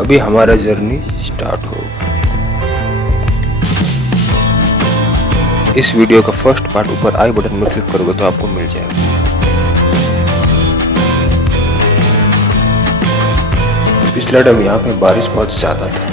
अभी हमारा journey start होगा। इस वीडियो का फर्स्ट पार्ट ऊपर आई बटन में क्लिक करोगे तो आपको मिल जाएगा। पिछले टाइम यहाँ पे बारिश बहुत ज्यादा था।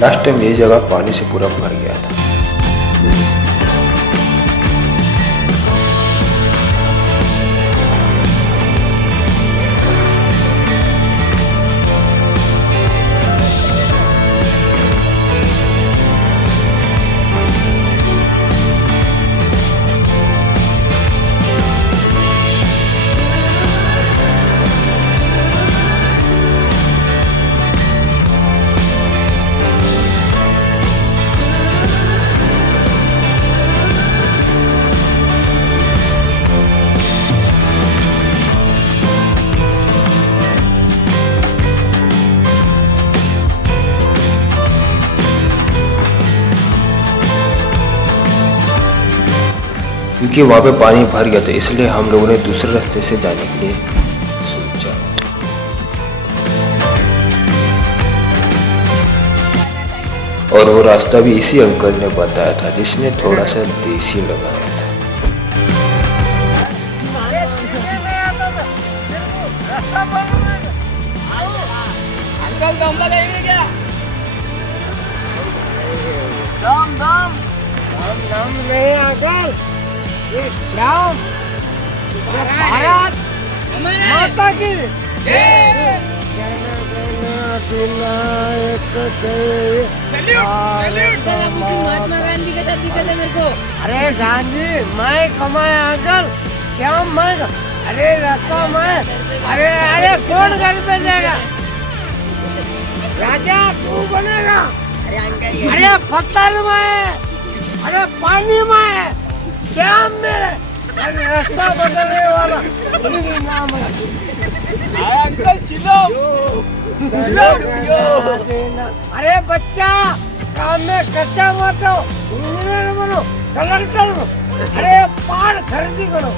लास्ट टाइम ये जगह पानी से पूरा भर गया था। क्योंकि वहाँ पे पानी भर गया था इसलिए हम लोगों ने दूसरे रास्ते से जाने के लिए सोचा। और वो रास्ता भी इसी अंकल ने बताया था जिसने थोड़ा सा देसी लगाया था। राम भारत माता की महात्मा गांधी के साथ दिखे थे मेरे को। अरे गांधी मैं कमाया अंकल क्या मैं अरे रास्ता मैं अरे कौन घर पे जाएगा राजा तू बनेगा। अरे पत्थर में अरे पानी में क्या मेरे अरे रास्ता बदलने वाला नाम है अंकल चिलो। अरे बच्चा काम में कच्चा मत हो इंजीनियर बनो कलेक्टर बनो। अरे पार खरीदी करो।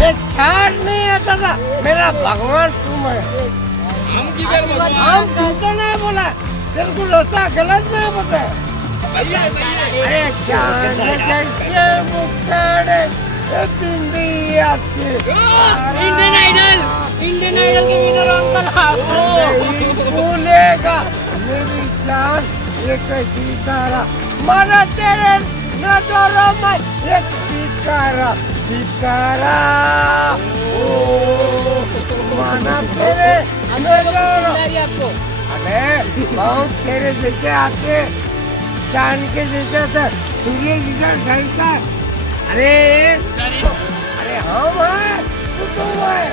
ये छाड़ नहीं आता था मेरा भगवान तुम है। हम तुमको नहीं बोला तेरे को रास्ता गलत नहीं बताया। अरे चांद जैसे मुखड़े बिंदी आपके इंडियन आइडल के विनर अंकल भूलेगा मेरी जान एक सितारा माना तेरे नजरों में एक सितारा सितारा माना तेरे आपको। अरे बहुत तेरे जैसे आते चांद के जैसा था सूर्य जैसा ढलता। अरे अरे हम हैं तू तो है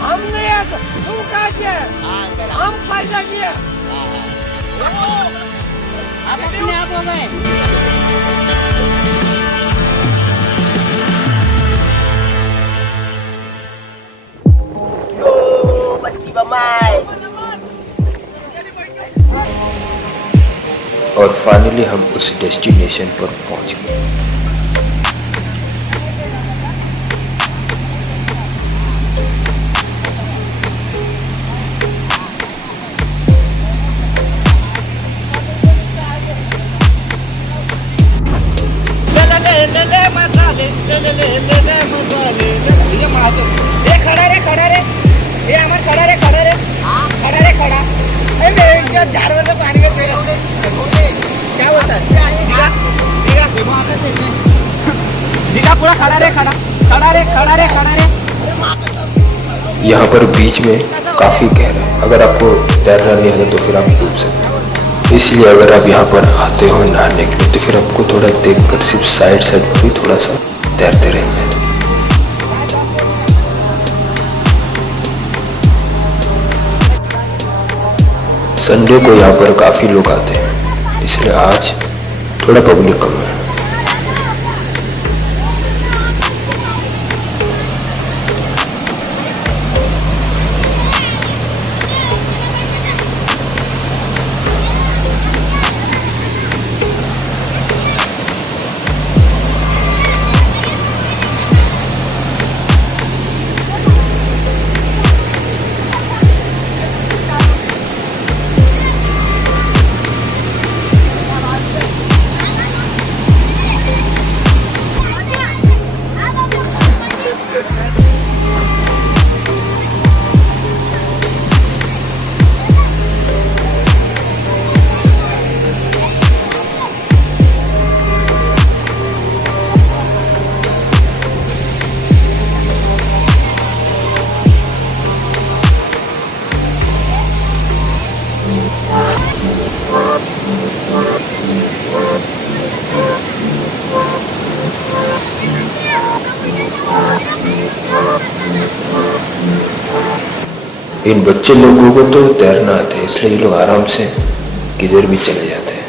हम नहीं है तो तुम कहाँ से हम पैदा किया आप अपने आप हो गए। बच्ची बमाई और फाइनली हम उस डेस्टिनेशन पर पहुंच गए। खड़ा रे ये हमार खड़ा रे खड़ा ए मेरे झाड़ में पानी में क्या होता है दिखा पूरा खड़ा रे। यहाँ पर बीच में काफी गहरा है, अगर आपको तैरना नहीं आता तो फिर आप डूब सकते हैं। इसलिए अगर आप यहाँ पर आते हो नहाने के लिए तो फिर आपको थोड़ा देखकर सिर्फ साइड पर भी थोड़ा सा तैरते रहना है। संडे को यहाँ पर काफी लोग आते हैं इसलिए आज थोड़ा पब्लिक कम है। इन बच्चे लोगों को तो तैरना आता है, इसलिए ये लोग आराम से किधर भी चले जाते हैं।